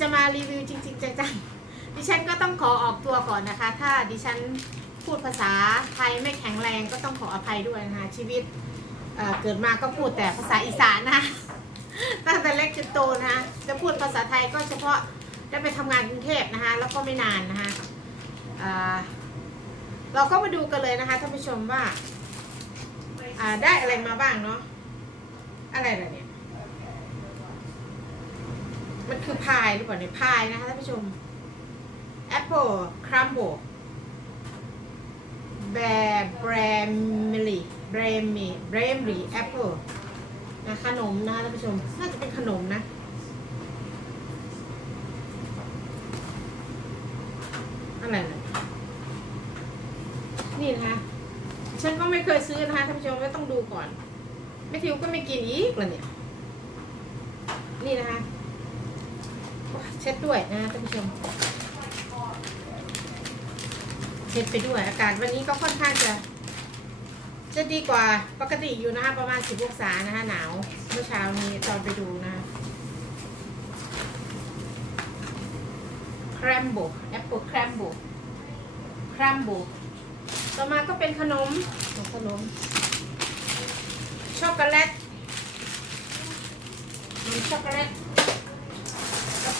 จะมารีวิวจริงๆจังๆดิฉันก็ต้องขอออกตัวก่อนนะคะ ถ้าดิฉันพูดภาษาไทยไม่แข็งแรงก็ต้องขออภัยด้วยนะคะชีวิตเเกิดมาก็พูดแต่ภาษาอีสานนะตั้งแต่เล็กจนโตนะคะจะพูดภาษาไทยก็เฉพาะได้ไปทำงานกรุงเทพนะคะแล้วก็ไม่นานนะคะเราก็มาดูกันเลยนะคะท่านผู้ชมว่าาได้อะไรมาบ้างเนาะอะไรเนี่ย มันคือพายหรือเปล่าเนี่ยพายนะคะท่านผู้ชม Apple Crumble แบร์แบรมลี่แบรมมี่แบรมลี่แอปเปิลนะขนมนะคะท่านผู้ชม น่าจะเป็นขนมนะ อะไรนะนี่นะคะ ฉันก็ไม่เคยซื้อนะคะท่านผู้ชมก็ต้องดูก่อน ไม่ทิวก็ไม่กินอีกเลยเนี่ย นี่นะคะ เช็ดด้วยนะท่านผู้ชม เช็ดไปด้วยอากาศวันนี้ก็ค่อนข้างจะจะดีกว่าปกติอยู่นะคะประมาณสิบองศานะคะหนาวเมื่อเช้านี้ตอนไปดูนะคะแครมโบแอปเปิลแครมโบแครมโบต่อมาก็เป็นขนมขนมช็อกโกแลตนมช็อกโกแลต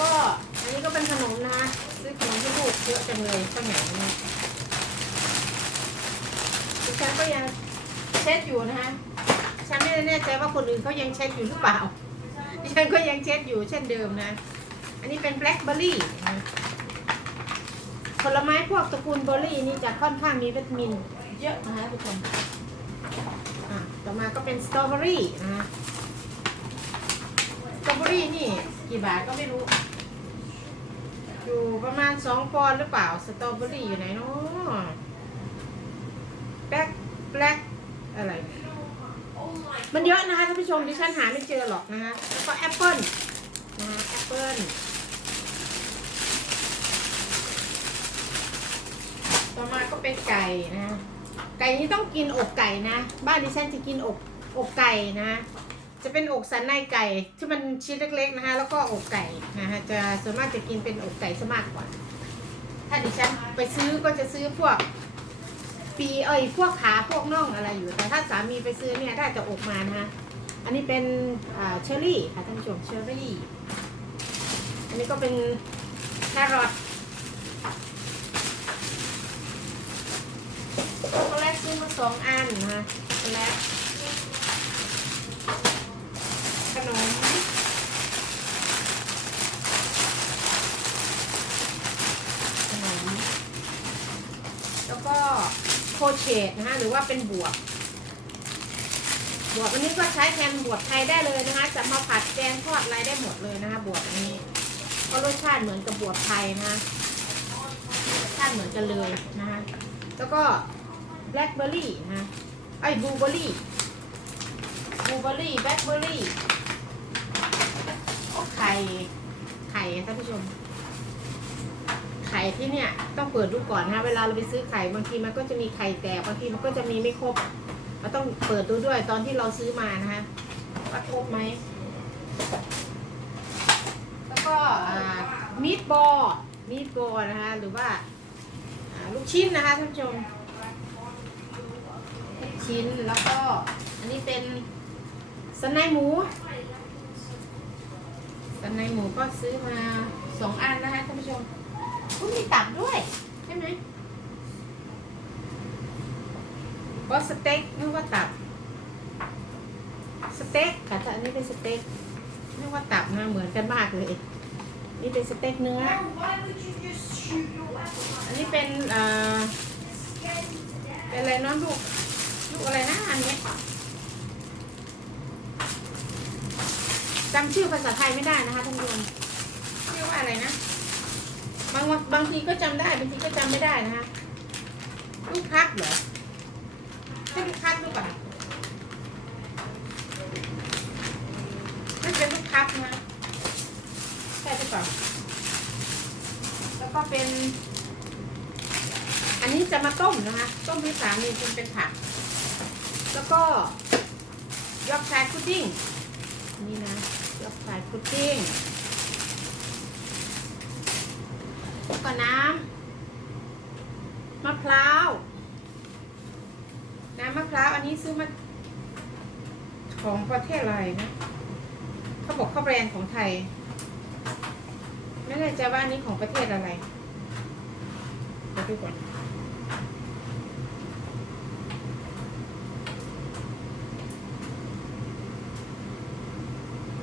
ก็อันนี้ก็เป็นขนมนะ ซื้อขนมให้ลูกเยอะจังเลยข้าวเหนนี่ดิฉันก็ยังเช็ดอยู่นะคะฉันไม่แน่ใจว่าคนอื่นเขายังเช็ดอยู่หรือเปล่าดิฉันก็ยังเช็ดอยู่เช่นเดิมนะ อันนี้เป็นแบล็คเบอร์รี่ผลไม้พวกตระกูลเบอร์รี่นี่จะค่อนข้างมีวิตามิน เยอะนะคะทุกคนต่อมาก็เป็นสตรอเบอรี่นะสตรอเบอรี่นี่กี่บาทก็ไม่รู้ อยู่ประมาณสองปอนด์หรือเปล่า สตรอเบอรี่อยู่ไหนเนาะแบล็คแบล็คอะไร มันเยอะนะคะท่านผู้ชมดิฉันหาไม่เจอหรอกนะคะแล้วก็แอปเปิ้ลนะแอปเปิ้ลต่อมาก็เป็นไก่นะ ไก่นี้ต้องกินอกไก่นะ บ้านดิฉันจะกินอกอกไก่นะ จะเป็นอกสันในไก่ที่มันชิ้นเล็กๆนะคะแล้วก็อกไก่นะคะจะส่วนมากจะกินเป็นอกไก่ซะมากกว่า ถ้าดิฉันไปซื้อก็จะซื้อพวก ปีเอ้ยพวกขาพวกน่องอะไรอยู่ แต่ถ้าสามีไปซื้อเนี่ยได้แต่อกมานะคะอันนี้เป็นเชอร์รี่ค่ะท่านผู้ชมเชอร์รี่ อันนี้ก็เป็นแครอทช็อกโกแลตซื้อมาสองอันนะคะช็อกโกแลต ขนมขนม แล้วก็ โคเชตนะคะหรือว่าเป็นบวบบวบอันนี้ก็ใช้แทนบวบไทยได้เลยนะคะ จะมาผัดแกงทอดอะไรได้หมดเลยนะคะบวบอันนี้ก็รสชาติเหมือนกับบวบไทยนะคะรสชาติเหมือนกันเลยนะคะแล้วก็แบล็คเบอร์รี่นะคะไอ้บลูเบอร์รี่บลูเบอร์รี่แบล็คเบอร์รี่ไข่ไข่ท่านผู้ชม ไข่ที่เนี่ยต้องเปิดดูก่อนนะเวลาเราไปซื้อไข่บางทีมันก็จะมีไข่แตกบางทีมันก็จะมีไม่ครบเราต้องเปิดดูด้วยตอนที่เราซื้อมานะคะว่าครบไหมแล้วก็มีดบอมีดบอนะคะหรือว่าลูกชิ้นนะคะท่านผู้ชมลูกชิ้นแล้วก็อันนี้เป็นสนในหมูสันในหมูก็ซื้อมาสองอันนะคะท่านผู้ชม อุ๊ยมีตับด้วย ใช่ไหมว่าสเต็กนึกว่าตับ สเต็กค่ะแต่อันนี้เป็นสเต็กนึกว่าตับนะเหมือนกันมากเลย นี่เป็นสเต็กเนื้อ Why would you just shoot your weapon? อันนี้เป็นเอ่อเป็นอะไรเน้องลูกลูกอะไรนะอันนี้จำชื่อภาษาไทยไม่ได้นะคะท่านผู้ชมเรียกว่าอะไรนะ บางวันบางทีก็จำได้บางทีก็จำไม่ได้นะคะลูกพักเหรอใช่ลูกพักหรือเปล่าไม่เป็นลูกพักนะใช่หรือเปล่าแล้วก็เป็น อันนี้จะมาต้มนะคะต้มที่สามนี่เป็นเป็นผัก แล้วก็ยอกชายพุดดิ้งนี่นะยอกชายพุดดิ้ง แล้ วก็น้ำมะพร้าว น้ำมะพร้าวอันนี้ซื้อมาของประเทศอะไรนะ เขาบอกเขาแบรนด์ของไทย ไม่แน่ใจว่าอันนี้ของประเทศอะไรเดี๋ยวดูก่อน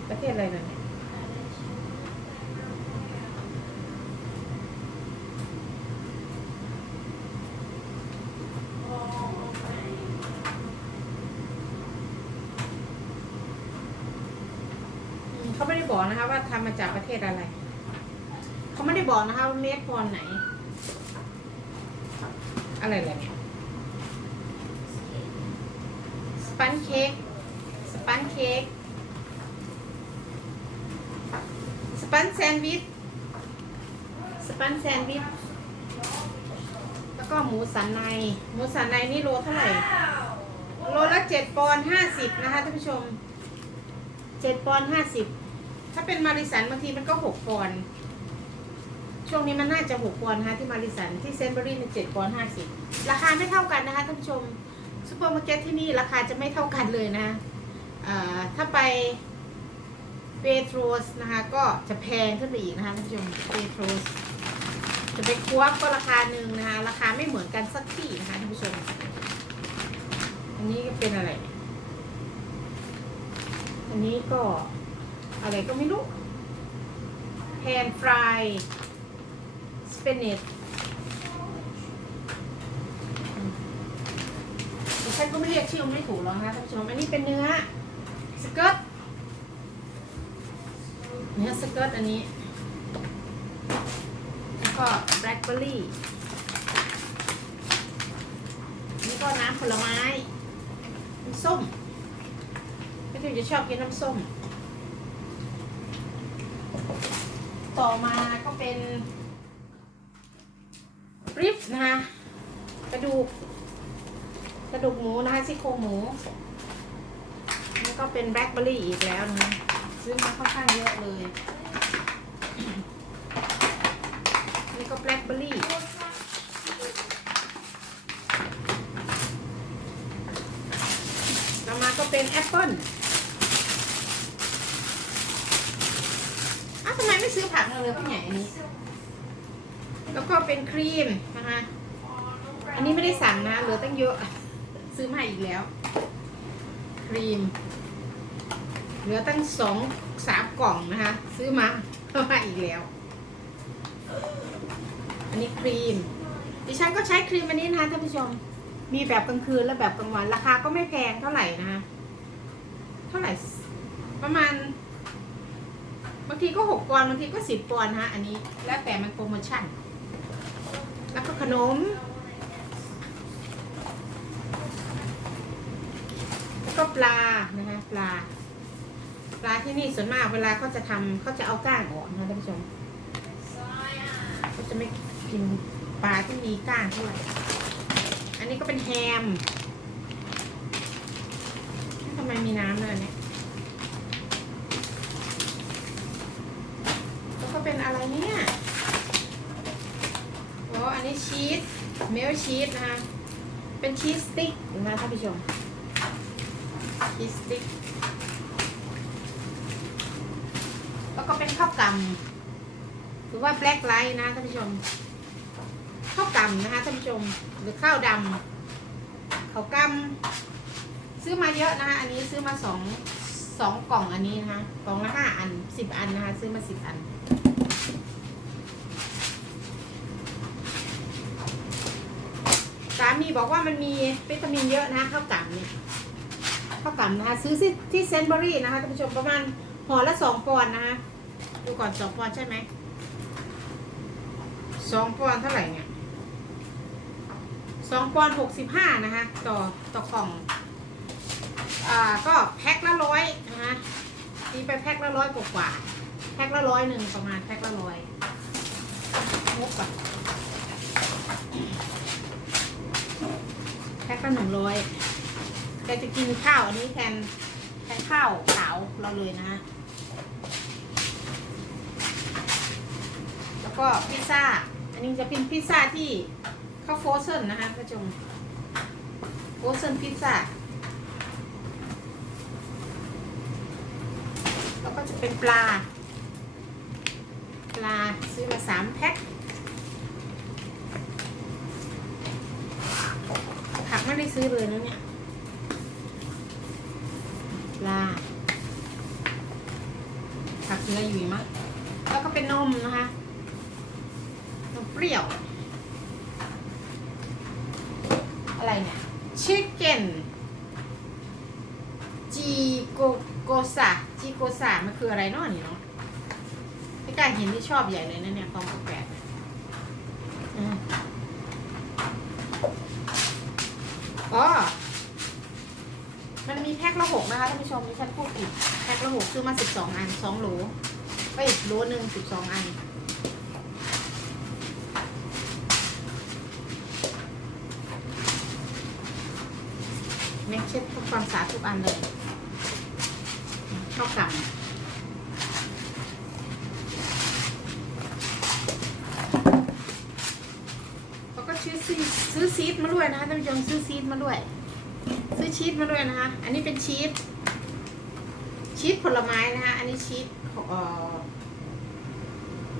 ประเทศอะไรนะเนี่ย อืมเขาไม่ได้บอกนะคะว่าทำมาจากประเท ศอะไร เขาไม่ได้บอกนะคะว่าเมดพรไหน อะไรอะไรเนี่ยสปันเค้กสปันเค้กสปันแซนด์วิชสปันแซนด์วิชแล้วก็หมูสันใน หมูสันในนี่โลเท่าไหร่โลละเจ็ดปอนห้าสิบนะคะท่านผู้ชมเจ็ดปอนห้าสิบ ถ้าเป็นมาริสันบางทีมันก็หกปอนด์ช่วงนี้มันน่าจะหกปอนด์นะคะที่มาริสันที่เซนต์เบอรี่มันเจ็ดปอนด์ห้าสิบราคาไม่เท่ากันนะคะท่านผู้ชมซูเปอร์มาร์เก็ตที่นี่ราคาจะไม่เท่ากันเลยนะถ้าไปเปโตรสนะคะก็จะแพงขึ้นไปอีกนะคะท่านผู้ชมเปโตรสจะไปควบก็ราคาหนึ่งนะคะราคาไม่เหมือนกันสักที่นะคะท่านผู้ชม อันนี้ก็เป็นอะไร อันนี้ก็ อะไรก็ไม่รู้แฮนฟรายสเปนเนตฉันก็ไม่เรียกชื่อไม่ถูกหรอกนะคะท่านผู้ชม อันนี้เป็นเนื้อสเกิร์ตเนื้อสเกิร์ตอันนี้ แล้วก็แบล็คเบอร์รี่นี่ก็น้ำผลไม้น้ำส้มพี่ทิวจะชอบกินน้ำส้ม ต่อมาก็เป็นริบนะคะกระดูก กระดูกหมูนะคะซี่โครงหมูนี่ก็เป็นแบล็คเบอร์รี่อีกแล้วนะคะซื้อมาค่อนข้างเยอะเลย นี่ก็แบล็คเบอร์รี่ต่อมาก็เป็นแอปเปิ้ลอ้าวทำไมไม่ ซื้อผักมาเลยพี่ใหญ่อันนี้ แล้วก็เป็นครีมนะคะอันนี้ไม่ได้สั่งนะเหลือตั้งเยอะ ซื้อมาอีกแล้ว ครีม เหลือตั้งสองสามกล่องนะคะ ซื้อมาเข้ามาอีกแล้ว อันนี้ครีม ดิฉันก็ใช้ครีมอันนี้นะคะท่านผู้ชม มีแบบกลางคืนและแบบกลางวัน ราคาก็ไม่แพงเท่าไหร่นะคะเท่าไหร่ประมาณ บางทีก็หกปอนด์บางทีก็สิบปอนด์นะอันนี้แล้วแต่มันโปรโมชั่น แล้วก็ขนม แล้วก็ปลานะคะปลา ปลาที่นี่ส่วนมากเวลาเขาจะทำเขาจะเอาก้างออกนะท่านผู้ชมเขาจะไม่กินปลาที่มีก้างเท่าไหร่อันนี้ก็เป็นแฮมทำไมมีน้ำเลยเนี่ย แล้วก็ เป็นอะไรเนี่ยโอ้อันนี้ชีสเมลชีสนะคะ เป็นชีสสติ๊กนะคะท่านผู้ชมชีสสติ๊กแล้วก็เป็นข้าวกำหรือว่าแบล็กไลท์นะท่านผู้ชมข้าวกำนะคะท่านผู้ชมหรือข้าวดำข้าวกำซื้อมาเยอะนะคะอันนี้ซื้อมาสองสองกล่องอันนี้นะคะกล่องละห้าอันสิบอันนะคะ ซื้อมาสิบอัน สา มีบอกว่ามันมีวิตามินเยอะนะข้าวกล่ำเนี่ยข้าวกล่ำนะคะซื้อที่ที่เซนต์เบอรี่นะคะท่านผู้ชมประมาณห่อละสองปอนด์นะคะดูก่อนสองปอนด์ใช่ไหมสองปอนด์เท่าไหร่เนี่ยสองปอนด์หกสิบห้านะคะต่อต่อกล่องอ่าก็แพ็คละร้อยนะคะตีไปแพ็คละร้อยกว่าแพ็คละร้อยหนึ่งประมาณแพ็คละร้อยงบอะ แพ็คละหนึ่งร้อยแกจะกินข้าวอันนี้แทนแทนข้าวขาวเราเลยนะ แล้วก็พิซซ่า อันนี้จะเป็นพิซซ่าที่ข้าวโฟรเซนนะคะผู้ชมโฟรเซนพิซซ่า แล้วก็จะเป็นปลา ปลาซื้อมาสามแพ็คผัก ไม่ได้ซื้อเลยนะเนี่ยลาผักเนื้ออยู่มั้งแล้วก็เป็นนมนะคะนมเปรี้ยว อะไรเนี่ยชิคเก้นจีโกโกซาจีโกซามันคืออะไรเนาะนี่เนาะไม่กล้าเห็นที่ชอบใหญ่เลยนะเนี่ยของแปลกอืม อ๋อมันมีแพ็คละหกนะคะท่านผู้ชมที่ฉันพูดผิดแพ็คละหกซื้อมาสิบสองอันสองโหลไปอีกโหลหนึ่งสิบสองอัน แม็กเช็ดทำความสะอาดทุกอันเลยชอบกลับแล้วก็ซื้อซี ดมาด้วยนะคะท่านผู้ชมซื้อซีดมาด้วย ซื้อชีสมาด้วยนะคะ อันนี้เป็นชีสชีสผลไม้นะคะ อันนี้ชีสองเอ่อ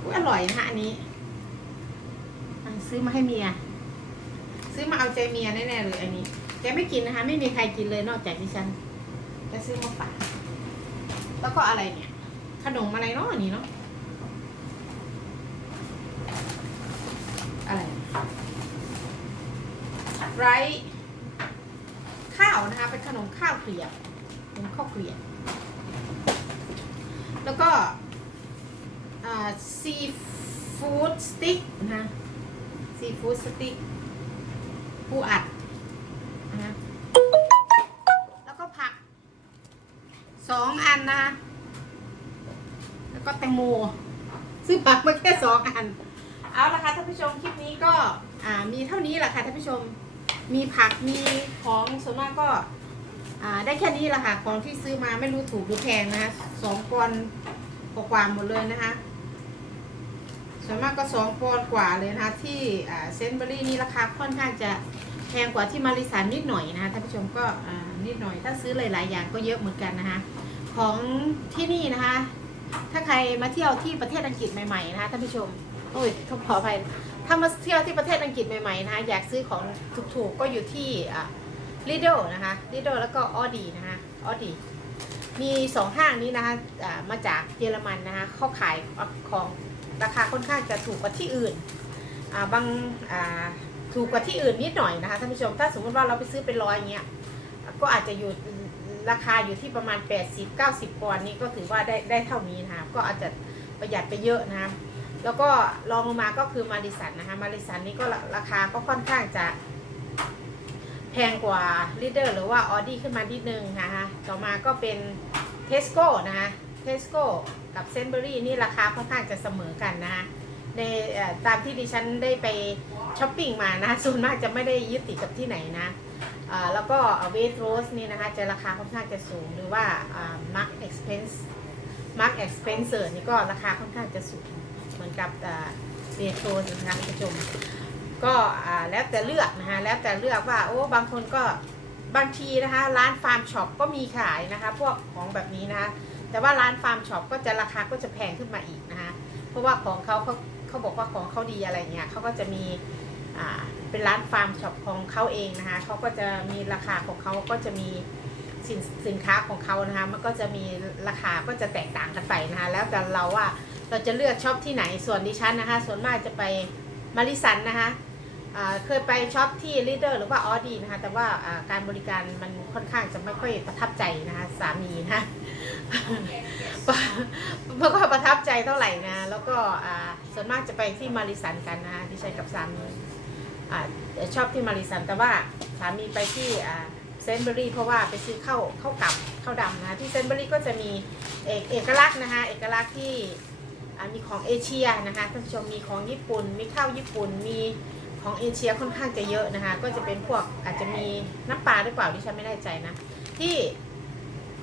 อุ๊ยอร่อยนะคะอันนี้ซื้อมาให้เมีย ซื้อมาเอาใจเมียแน่ๆเลยอันนี้แกไม่กินนะคะ ไม่มีใครกินเลยนอกจากดิฉันแกซื้อมาฝากแล้วก็อะไรเนี่ย ขนมอะไรเนาะอันนี้เนาะ อะไร ไรข้าวนะคะเป็นขนมข้าวเกลียบเป็นข้าวเกลียบ แล้วก็ซีฟู้ดสติ๊กนะคะซีฟู้ดสติ๊กปูอัดนะแล้วก็ผักสองอันนะคะแล้วก็แตงโมซื้อผักมาแค่สองอัน เอาละค่ะท่านผู้ชมคลิปนี้ก็มีเท่านี้แหละค่ะท่านผู้ชม มีผักมีของส่วนมากก็ได้แค่นี้แหละค่ะ ของที่ซื้อมาไม่รู้ถูกหรือแพงนะคะสองปอนกว่าๆหมดเลยนะคะ ส่วนมากก็สองปอนกว่าเลยนะคะ ที่เซนเบอรี่นี่ราคาค่อนข้างจะแพงกว่าที่มาริสันนิดหน่อยนะคะท่านผู้ชมก็นิดหน่อย ถ้าซื้อหลาย ๆ อย่างก็เยอะเหมือนกันนะคะ ของที่นี่นะคะ ถ้าใครมาเที่ยวที่ประเทศอังกฤษใหม่ ๆ นะคะท่านผู้ชมโอ้ยต้องขออภัย ถ้ามาเที่ยวที่ประเทศอังกฤษใหม่ๆนะคะอยากซื้อของถูกๆก็อยู่ที่อ่า Lidl นะคะ Lidl แล้วก็ Aldi นะคะ Aldi มีสองห้างนี้นะคะมาจากเยอรมันนะคะเขาขายของราคาค่อนข้างจะถูกกว่าที่อื่นอ่าบางอ่าถูกกว่าที่อื่นนิดหน่อยนะคะท่านผู้ชมถ้าสมมติว่าเราไปซื้อเป็นร้อยอย่างเงี้ยก็อาจจะอยู่ราคาอยู่ที่ประมาณ 80-90ปอนด์นี่ก็ถือว่าได้ได้เท่านี้นะคะก็อาจจะประหยัดไปเยอะนะคะ แล้วก็รองลงมาก็คือมาริสันนะคะมาริสันนี่ก็ราคาก็ค่อนข้างจะแพงกว่าลีเดอร์หรือว่าออดี้ขึ้นมานิดนึงนะคะต่อมาก็เป็นเทสโก้นะคะเทสโก้กับเซนเบอรี่นี่ราคาค่อนข้างจะเสมอกันนะคะในตามที่ดิฉันได้ไปช้อปปิ้งมานะส่วนมากจะไม่ได้ยึดติดกับที่ไหนนะแล้วก็เวทโรสนี่นะคะจะราคาค่อนข้างจะสูงหรือว่ามาร์กเอ็กซ์เพนส์มาร์กเอ็กซ์เพนเซอร์นี่ก็ราคาค่อนข้างจะสูง เหมือนกับเบโทรนะคะท่านผู้ชมก็แล้วแต่เลือกนะคะแล้วแต่เลือกว่าโอ้บางคนก็บางทีนะคะร้านฟาร์มช็อปก็มีขายนะคะพวกของแบบนี้นะคะแต่ว่าร้านฟาร์มช็อปก็จะราคาก็จะแพงขึ้นมาอีกนะคะเพราะว่าของเขาเขาเขาบอกว่าของเขาดีอะไรเงี้ยเขาก็จะมีอ่าเป็นร้านฟาร์มช็อปของเขาเองนะคะเขาก็จะมีราคาของเขาก็จะมีสินสินค้าของเขานะคะมันก็จะมีราคาก็จะแตกต่างกันไปนะคะแล้วแต่เราว่า เราจะเลือกช็อปที่ไหนส่วนดิฉันนะคะ ส่วนมากจะไปมาริสันนะคะอ่าเคยไปช็อปที่ลีเดอร์หรือว่าออดีนะคะ แต่ว่าอ่าการบริการมันค่อนข้างจะไม่ค่อยประทับใจนะคะ สามีนะคะไม่ค่อยประทับใจเท่าไหร่นะ แล้วก็อ่าส่วนมากจะไปที่มาริสันกันนะคะดิฉันกับสามีอ่าชอบที่มาริสันแต่ว่าสามีไปที่เซนเบอรี่เพราะว่าไปซื้อข้าวข้าวกับข้าวดำนะคะที่เซนเบอรี่ก็จะมีเอกเอกลักษณ์นะคะเอกลักษณ์ที่อ่า มีของเอเชียนะคะท่านผู้ชมมีของญี่ปุ่น มีข้าวญี่ปุ่น มีของเอเชียค่อนข้างจะเยอะนะคะ ก็จะเป็นพวกอาจจะมีน้ำปลาหรือเปล่าดิฉันไม่แน่ใจนะ ที่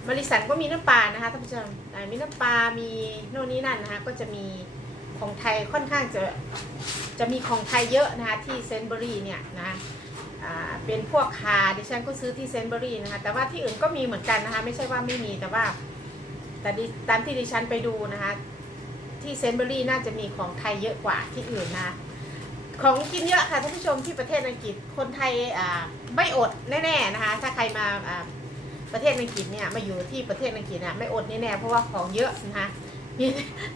บริษัทก็มีน้ำปลานะคะท่านผู้ชมมีน้ำปลา มีโน่นนี่นั่นนะคะ ก็จะมีของไทยค่อนข้างจะจะมีของไทยเยอะนะคะที่เซนเบอรี่เนี่ยนะเป็นพวกคาดิฉันก็ซื้อที่เซนเบอรี่นะคะ แต่ว่าที่อื่นก็มีเหมือนกันนะคะ ไม่ใช่ว่าไม่มีแต่ว่าแต่ดิตามที่ดิฉันไปดูนะคะ ที่เซนเบอรี่น่าจะมีของไทยเยอะกว่าที่อื่นนะ ของกินเยอะค่ะท่านผู้ชมที่ประเทศอังกฤษคนไทยไม่อดแน่ๆนะคะ ถ้าใครมาประเทศอังกฤษเนี่ยมาอยู่ที่ประเทศอังกฤษน่ะไม่อดแน่ๆเพราะว่าของเยอะนะคะมี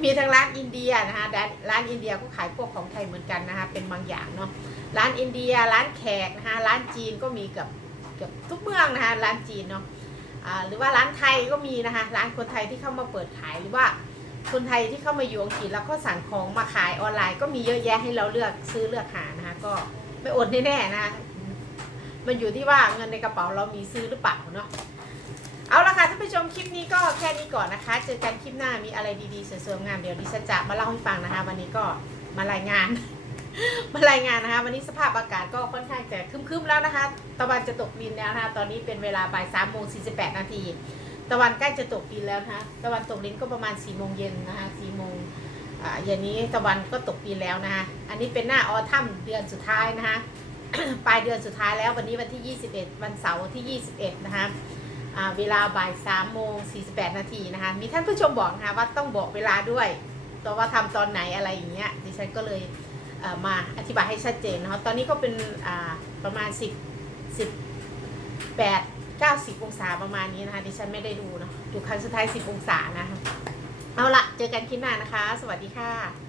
มีทั้งร้านอินเดียนะคะร้านอินเดียก็ขายพวกของไทยเหมือนกันนะคะเป็นบางอย่างเนาะร้านอินเดียร้านแขกนะคะร้านจีนก็มีเกับเกือบทุกเมืองนะคะร้านจีนเนาะหรือว่าร้านไทยก็มีนะคะร้านคนไทยที่เข้ามาเปิดขายหรือว่า คนไทยที่เข้ามาอยู่อังกฤษแล้วก็สั่งของมาขายออนไลน์ ก็มีเยอะแยะให้เราเลือกซื้อเลือกหานะคะ ก็ไม่อดแน่ๆนะคะมันอยู่ที่ว่าเงินในกระเป๋าเรามีซื้อหรือเปล่าเนาะเอาละค่ะท่านผู้ชมคลิปนี้ก็แค่นี้ก่อนนะคะ เจอกันคลิปหน้ามีอะไรดีๆสวยๆงามเดี๋ยวดิฉันจะมาเล่าให้ฟังนะคะ วันนี้ก็มารายงาน มารายงานนะคะ วันนี้สภาพอากาศก็ค่อนข้างจะคึมๆแล้วนะคะ ตะวันจะตกดินแล้วนะคะ ตอนนี้เป็นเวลาบ่ายสามโมงสี่สิบแปดนาที ตะวันใกล้จะตกดินแล้วนะคะตะวันตกดินก็ประมาณ4ี่โมงเย็นนะคะสี่โมงอ่าเย็นนี้ตะวันก็ตกดินแล้วนะคะอันนี้เป็นหน้าออทัมเดือนสุดท้ายนะคะปลายเดือนสุดท้ายแล้ววันนี้วันที่ 21 วันเสาร์ที่ 21 นะคะเวลาบ่าย3โมง48 นาทีนะคะมีท่านผู้ชมบอกนะคะว่าต้องบอกเวลาด้วยตัวว่าทำตอนไหนอะไรอย่างเงี้ยดิฉันก็เลยเมาอธิบายให้ชัดเจนนะคะตอนนี้ก็เป็นประมาณ 10 10 8 90 องศาประมาณนี้นะคะ ดิฉันไม่ได้ดูเนาะดูครั้งสุดท้าย 10 องศานะคะ เอาละเจอกันคลิปหน้านะคะ สวัสดีค่ะ